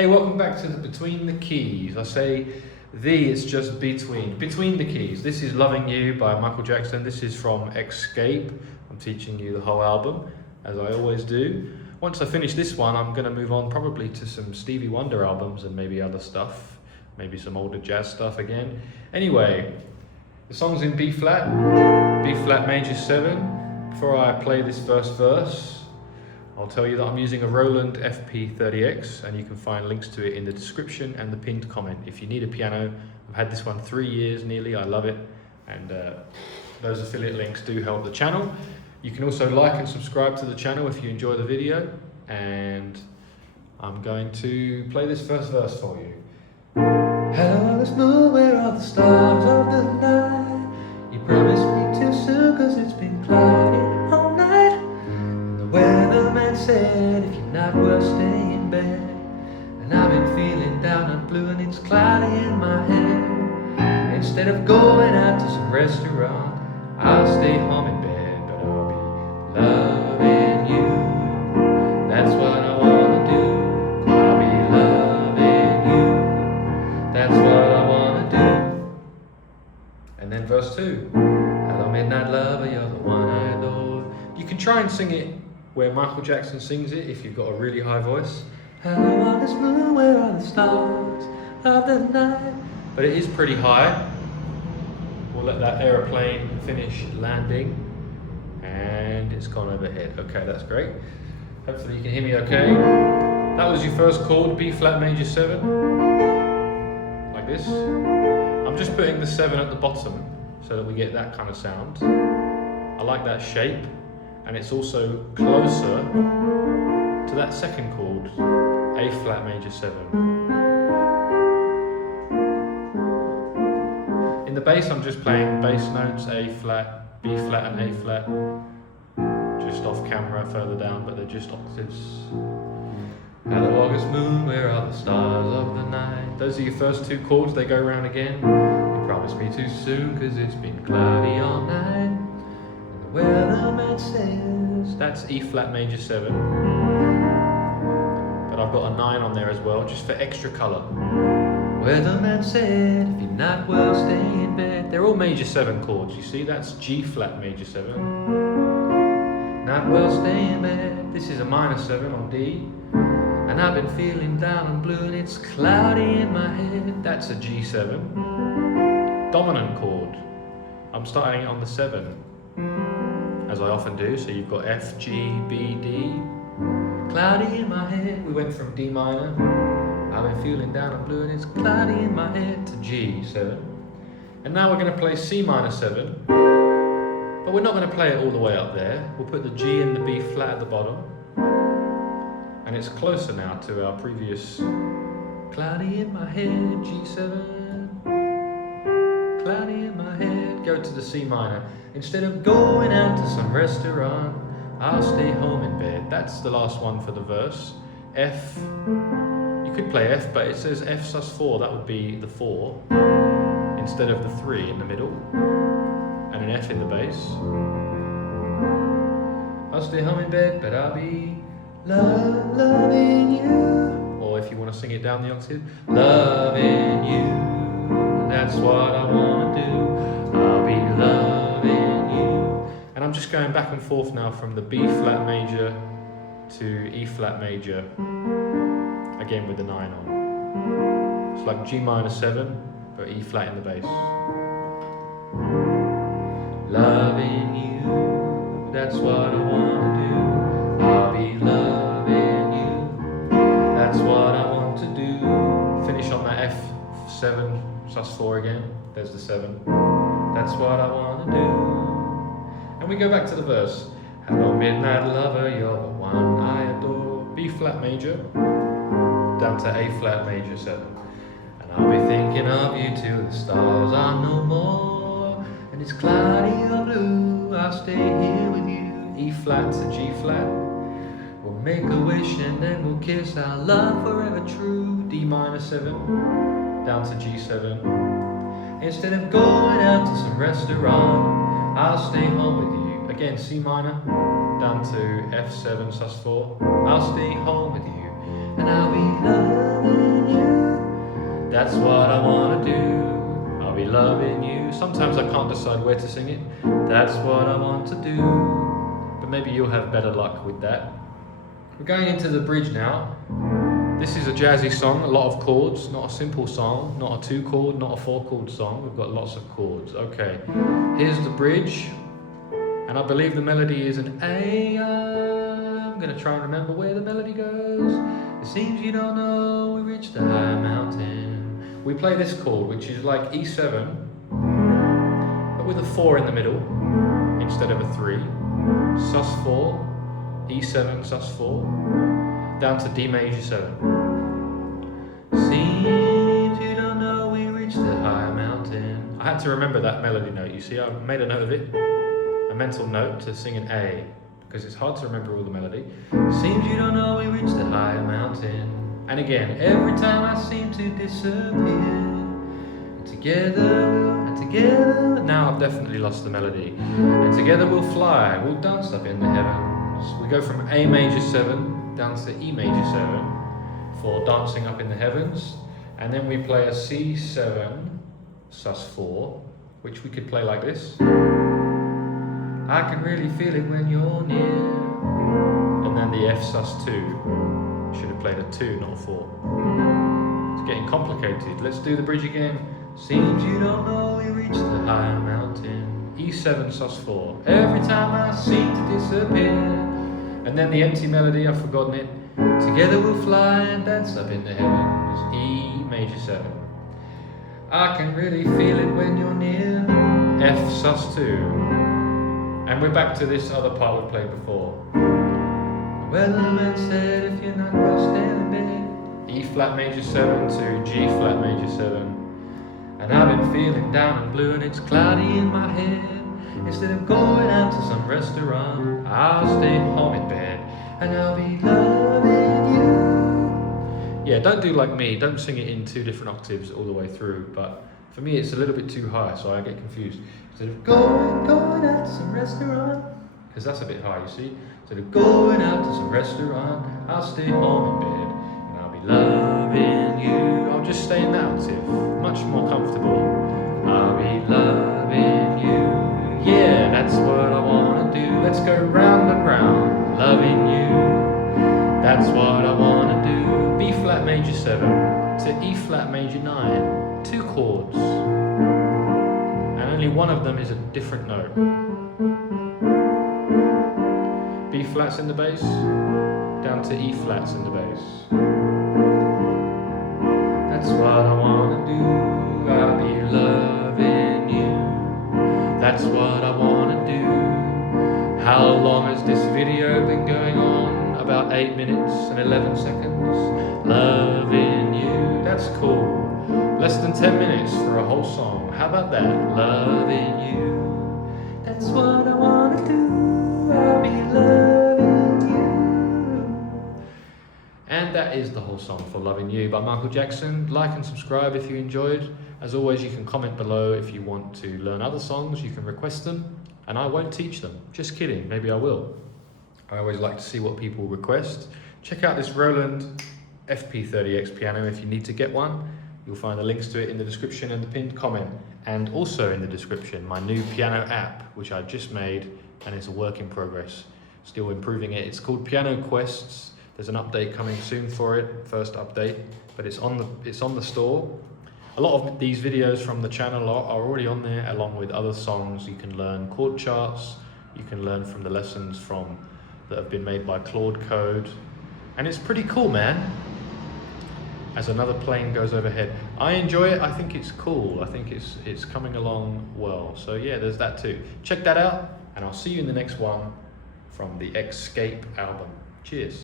Hey, welcome back to the Between the Keys. I say it's just between the keys. This is Loving You by Michael Jackson. This is from Escape. I'm teaching you the whole album, as I always do. Once I finish this one, I'm going to move on probably to some Stevie Wonder albums and maybe other stuff, maybe some older jazz stuff again. Anyway, the song's in B flat major 7. Before I play this first verse, I'll tell you that I'm using a Roland FP-30X, and you can find links to it in the description and the pinned comment. If you need a piano, I've had this one 3 years nearly, I love it, and those affiliate links do help the channel. You can also like and subscribe to the channel if you enjoy the video, and I'm going to play this first verse for you. Hello, this moon, where are the stars of the night? You promised me too soon, cause it's been cloudy all night. And the weatherman said, if you're not well, stay in bed. And I've been feeling down and blue, and it's cloudy in my head. Instead of going out to some restaurant, I'll stay home in bed, but I'll be loving you. That's what I wanna do. I'll be loving you. That's what I wanna do. And then verse 2. Hello, midnight lover, you're the one I adore. You can try and sing it where Michael Jackson sings it if you've got a really high voice. Hello, on this moon, where are the stars of the night? But it is pretty high. We'll let that aeroplane finish landing, and it's gone overhead. Okay, that's great. Hopefully you can hear me okay. That was your first chord, B flat major 7, like this. I'm just putting the 7 at the bottom so that we get that kind of sound. I like that shape, and it's also closer to that second chord, A flat major 7. In the bass, I'm just playing bass notes, A flat, B flat and A flat, just off camera further down, but they're just octaves. Hello, August moon, where are the stars of the night? Those are your first 2 chords, they go around again. You promised me too soon, cause it's been cloudy all night. And the weatherman says, that's E flat major 7. But I've got a 9 on there as well, just for extra colour. Weatherman said, if you're not well, stay in bed. They're all major 7 chords, you see? That's G flat major 7. Not well, stay in bed. This is a minor 7 on D. And I've been feeling down and blue, and it's cloudy in my head. That's a G7. Dominant chord. I'm starting it on the 7, as I often do. So you've got F, G, B, D. Cloudy in my head. We went from D minor. I've been feeling down and blue, and it's cloudy in my head, to G7. And now we're going to play C minor 7, but we're not going to play it all the way up there. We'll put the G and the B flat at the bottom, and it's closer now to our previous cloudy in my head, G7, cloudy in my head. Go to the C minor. Instead of going out to some restaurant, I'll stay home in bed. That's the last one for the verse. F. You could play F, but it says F sus4, that would be the 4, instead of the 3 in the middle, and an F in the bass. I'll stay home in bed, but I'll be loving you. Or if you want to sing it down the octave, loving you, that's what I want to do, I'll be loving you. And I'm just going back and forth now from the B flat major to E flat major, again with the 9 on. It's like G minor 7, but E flat in the bass. Loving you, that's what I want to do. I'll be loving you, that's what I want to do. Finish on that F7 sus4 again. There's the 7. That's what I want to do. And we go back to the verse. Hello, midnight lover, you're the one I adore. B flat major, down to A flat major 7. And I'll be thinking of you till the stars are no more. And it's cloudy or blue, I'll stay here with you. E flat to G flat. We'll make a wish and then we'll kiss, our love forever true. D minor 7, down to G7. Instead of going out to some restaurant, I'll stay home with you. Again, C minor, down to F7 sus4. I'll stay home with you, and I'll be loving That's what I wanna do, I'll be loving you. Sometimes I can't decide where to sing it. That's what I want to do. But maybe you'll have better luck with that. We're going into the bridge now. This is a jazzy song, a lot of chords, not a simple song, not a 2-chord, not a 4-chord song. We've got lots of chords. Okay, here's the bridge. And I believe the melody is an A. I'm gonna try and remember where the melody goes. It seems you don't know we reached the high mountain. We play this chord, which is like E7, but with a 4 in the middle instead of a 3. sus4, E7, sus4, down to D major 7. Seems you don't know we reached the high mountain. I had to remember that melody note. You see, I made a note of it, a mental note to sing an A, because it's hard to remember all the melody. Seems you don't know we reached the high mountain. And again, every time I seem to disappear, and together, now I've definitely lost the melody. And together we'll fly, we'll dance up in the heavens. We go from A major 7 down to E major 7 for dancing up in the heavens. And then we play a C7, sus4, which we could play like this. I can really feel it when you're near. And then the F sus2. Should have played a 2, not a 4. It's getting complicated. Let's do the bridge again. Seems you don't know we reached the high mountain. E7 sus4. Every time I seem to disappear. And then the empty melody, I've forgotten it. Together we'll fly and dance up in the heavens. E major 7. I can really feel it when you're near. F sus2. And we're back to this other part we played before. Well, the man said if you're not crossed in bed. E flat major 7 to G flat major 7. And I've been feeling down and blue and it's cloudy in my head. Instead of going out to some restaurant, I'll stay home in bed and I'll be loving you. Yeah, don't do like me, don't sing it in 2 different octaves all the way through, but for me it's a little bit too high, so I get confused. Instead of going out to some restaurant, because that's a bit high, you see. Instead of going out to some restaurant, I'll stay home in bed and I'll be loving you. I'll just stay in that octave, much more comfortable. I'll be loving you. Yeah, that's what I wanna do. Let's go round and round, loving you. That's what I wanna do. B flat major 7 to E flat major 9. 2 chords. And only one of them is a different note. B flats in the bass, down to E flats in the bass. That's what I wanna do, I'll be loving you. That's what I wanna do. How long has this video been going on? About 8 minutes and 11 seconds. Loving you, that's cool. Less than 10 minutes for a whole song. How about that? Loving you. That's what I wanna do, I'll be loving you. And that is the whole song for Loving You by Michael Jackson. Like and subscribe if you enjoyed. As always, you can comment below if you want to learn other songs. You can request them and I won't teach them. Just kidding, maybe I will. I always like to see what people request. Check out this Roland FP-30X piano if you need to get one. You'll find the links to it in the description and the pinned comment. And also in the description, my new piano app, which I just made and it's a work in progress. Still improving it. It's called Piano Quests. There's an update coming soon for it, first update, but it's on the store. A lot of these videos from the channel are already on there, along with other songs. You can learn chord charts. You can learn from the lessons that have been made by Claude Code. And it's pretty cool, man. As another plane goes overhead. I enjoy it, I think it's cool. I think it's coming along well. So yeah, there's that too. Check that out, and I'll see you in the next one from the Escape album. Cheers.